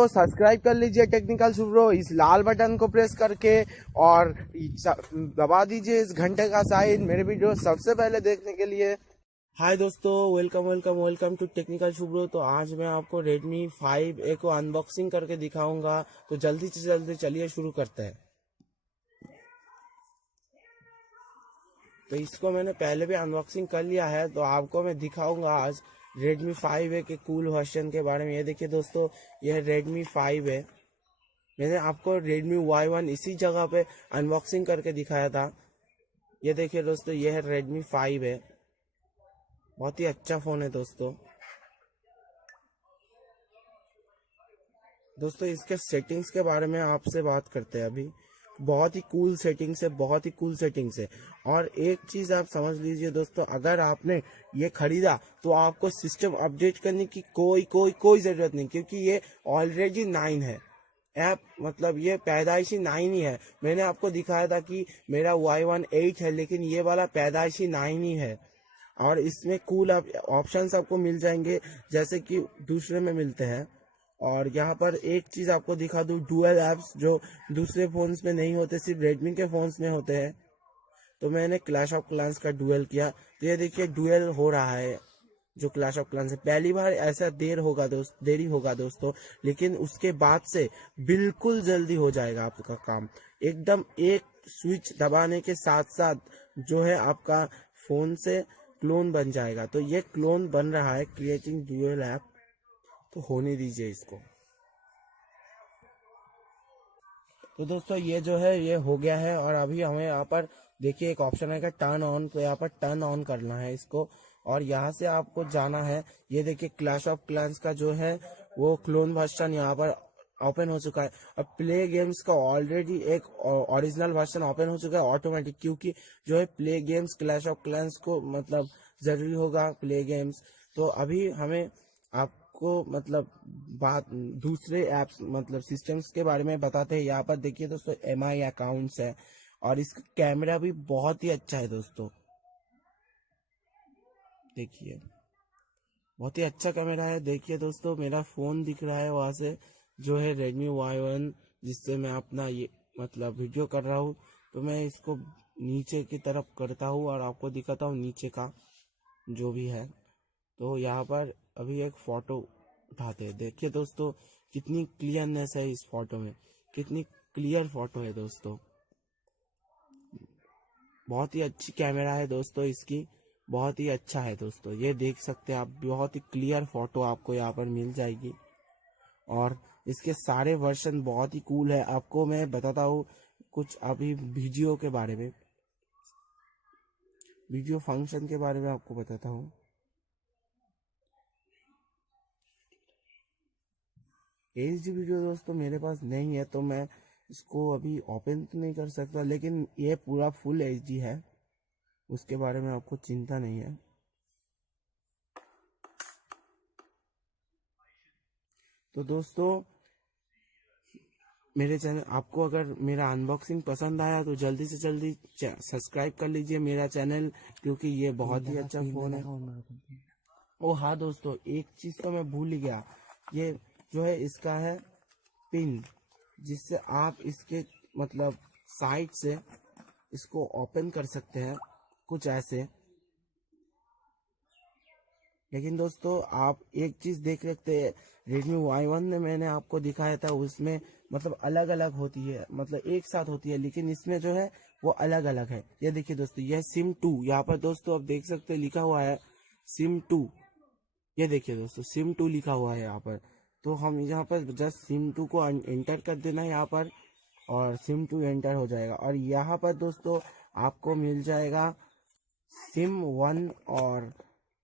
तो सब्सक्राइब कर लीजिए टेक्निकल शुभ्रो इस लाल बटन को प्रेस करके और दबा दीजिए इस घंटे का साइन मेरे वीडियो सबसे पहले देखने के लिए। हाय दोस्तों, वेलकम टू टेक्निकल शुभ्रो। तो आज मैं आपको Redmi 5A को अनबॉक्सिंग करके दिखाऊंगा। तो जल्दी से जल्दी चलिए शुरू करते हैं। तो इसको मैंने पहले भी अनबॉक्सिंग कर लिया है, तो आपको मैं दिखाऊंगा आज Redmi 5A के कूल वर्जन के बारे में। ये देखिए दोस्तों, यह Redmi 5 है। मैंने आपको Redmi Y1 इसी जगह पे अनबॉक्सिंग करके दिखाया था। ये देखिए दोस्तों, यह Redmi 5 है। बहुत ही अच्छा फ़ोन है दोस्तों। इसके सेटिंग्स के बारे में आपसे बात करते हैं अभी। बहुत ही कूल सेटिंग्स है। और एक चीज़ आप समझ लीजिए दोस्तों, अगर आपने ये खरीदा तो आपको सिस्टम अपडेट करने की कोई ज़रूरत नहीं, क्योंकि ये ऑलरेडी 9 है। ऐप मतलब ये पैदाइशी 9 ही है। मैंने आपको दिखाया था कि मेरा Y1 8 है, लेकिन ये वाला पैदाइशी 9 ही है। और इसमें कूल ऑप्शंस आपको मिल जाएंगे जैसे कि दूसरे में मिलते हैं। और यहाँ पर एक चीज़ आपको दिखा दूँ, डुअल ऐप्स जो दूसरे फोन्स में नहीं होते, सिर्फ रेडमी के फोन्स में होते हैं। तो मैंने क्लैश ऑफ क्लैंस का डुअल किया, तो ये देखिए डुअल हो रहा है। जो क्लैश ऑफ क्लैंस है, पहली बार ऐसा देरी होगा दोस्तों, लेकिन उसके बाद से बिल्कुल जल्दी हो जाएगा आपका काम। एकदम एक स्विच दबाने के साथ साथ जो है आपका फोन से क्लोन बन जाएगा। तो ये क्लोन बन रहा है, क्रिएटिंग डुअल ऐप। तो होने दीजिए इसको। तो दोस्तों ये जो है ये हो गया है। और अभी हमें यहाँ पर देखिए एक ऑप्शन आएगा टर्न ऑन, तो यहाँ पर टर्न ऑन करना है इसको। और यहाँ से आपको जाना है, ये देखिए क्लैश ऑफ क्लैंस का जो है वो क्लोन वर्जन यहाँ पर ओपन हो चुका है। और प्ले गेम्स का ऑलरेडी एक ओरिजिनल वर्जन ओपन हो चुका है ऑटोमेटिक, क्योंकि जो है play games clash of clans को मतलब जरूरी होगा प्ले गेम्स। तो अभी हमें आपको मतलब बात दूसरे ऐप्स मतलब सिस्टम्स के बारे में बताते हैं। यहाँ पर देखिए दोस्तों, MI अकाउंट्स है और इसका कैमरा भी बहुत ही अच्छा है दोस्तों। देखिए बहुत ही अच्छा कैमरा है। देखिए दोस्तों, मेरा फोन दिख रहा है वहां से, जो है Redmi Y1, जिससे मैं अपना ये मतलब वीडियो कर रहा हूँ। तो मैं इसको नीचे की तरफ करता हूँ और आपको दिखाता हूँ नीचे का जो भी है। तो यहाँ पर अभी एक फोटो उठाते हैं। देखिए दोस्तों, कितनी क्लियरनेस है इस फोटो में, कितनी क्लियर फोटो है दोस्तों। बहुत ही अच्छी कैमरा है दोस्तों इसकी, बहुत ही अच्छा है दोस्तों। ये देख सकते हैं आप, बहुत ही क्लियर फोटो आपको यहाँ पर मिल जाएगी। और इसके सारे वर्जन बहुत ही कूल है। आपको मैं बताता हूँ कुछ अभी वीडियो के बारे में, वीडियो फंक्शन के बारे में आपको बताता हूँ। HD वीडियो दोस्तों मेरे पास नहीं है, तो मैं इसको अभी ओपन तो नहीं कर सकता, लेकिन ये पूरा फुल HD है, उसके बारे में आपको चिंता नहीं है। तो दोस्तों मेरे चैनल आपको अगर मेरा अनबॉक्सिंग पसंद आया तो जल्दी से जल्दी सब्सक्राइब कर लीजिए मेरा चैनल, क्योंकि ये बहुत ही अच्छा फोन है। ओ हाँ दोस्तों, एक चीज तो मैं भूल ही गया, ये जो है इसका है पिन, जिससे आप इसके मतलब साइड से इसको ओपन कर सकते हैं कुछ ऐसे। लेकिन दोस्तों आप एक चीज देख सकते हैं, Redmi Y1 में मैंने आपको दिखाया था, उसमें मतलब अलग अलग होती है, मतलब एक साथ होती है, लेकिन इसमें जो है वो अलग अलग है। ये देखिए दोस्तों, यह SIM 2 यहाँ पर दोस्तों आप देख सकते हैं लिखा हुआ है SIM 2। ये देखिए दोस्तों, SIM 2 लिखा हुआ है यहाँ पर। तो हम यहाँ पर जस्ट SIM 2 को एंटर कर देना है यहाँ पर, और SIM 2 एंटर हो जाएगा। और यहाँ पर दोस्तों आपको मिल जाएगा SIM 1 और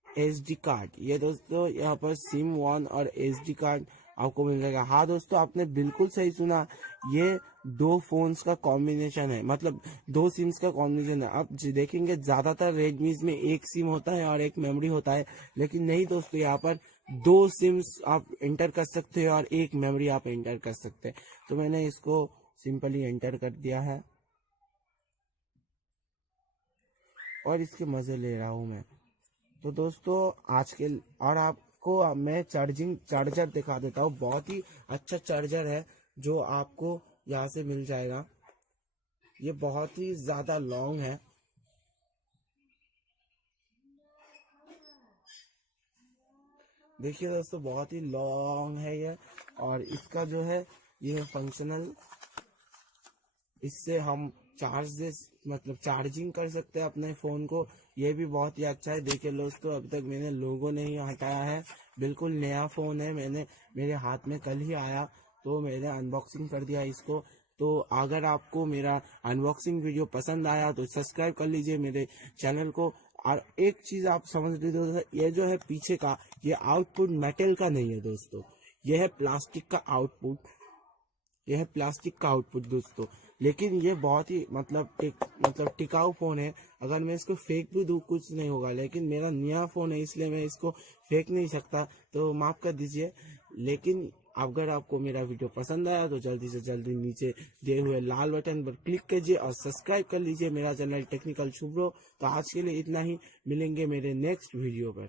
SD कार्ड। ये दोस्तों यहाँ पर SIM 1 और SD कार्ड आपको मिल जाएगा। हाँ दोस्तों, आपने बिल्कुल सही सुना, ये दो फोन्स का कॉम्बिनेशन है, मतलब दो सिम्स का कॉम्बिनेशन है। आप देखेंगे ज्यादातर रेडमीज में एक सिम होता है और एक मेमोरी होता है, लेकिन नहीं दोस्तों, यहाँ पर दो सिम्स आप एंटर कर सकते हो और एक मेमोरी आप एंटर कर सकते हैं। तो मैंने इसको सिंपली एंटर कर दिया है और इसके मजे ले रहा हूँ मैं। तो दोस्तों आज के, और आप आपको मैं चार्जर दिखा देता हूँ। बहुत ही अच्छा चार्जर है जो आपको यहाँ से मिल जाएगा। ये बहुत ही ज्यादा लॉन्ग है। देखिए दोस्तों, बहुत ही लॉन्ग है ये। और इसका जो है ये फंक्शनल, इससे हम मतलब चार्जिंग कर सकते हैं अपने फोन को। ये भी बहुत ही अच्छा है। देखिए दोस्तों, अभी तक मैंने लोगो नहीं हटाया है, बिल्कुल नया फोन है। मेरे हाथ में कल ही आया तो मैंने अनबॉक्सिंग कर दिया इसको। तो अगर आपको मेरा अनबॉक्सिंग वीडियो पसंद आया तो सब्सक्राइब कर लीजिए मेरे चैनल को। और एक चीज आप समझ लीजिए दोस्तों, ये जो है पीछे का, ये आउटपुट मेटल का नहीं है दोस्तों, ये है प्लास्टिक का आउटपुट। यह है प्लास्टिक का आउटपुट दोस्तों। लेकिन ये बहुत ही मतलब टिकाऊ फोन है। अगर मैं इसको फेंक भी दूं कुछ नहीं होगा, लेकिन मेरा नया फोन है इसलिए मैं इसको फेंक नहीं सकता, तो माफ कर दीजिए। लेकिन अगर आपको मेरा वीडियो पसंद आया तो जल्दी से जल्दी नीचे दिए हुए लाल बटन पर क्लिक कीजिए और सब्सक्राइब कर लीजिए मेरा चैनल टेक्निकल शुभ्रो। तो आज के लिए इतना ही, मिलेंगे मेरे नेक्स्ट वीडियो पर।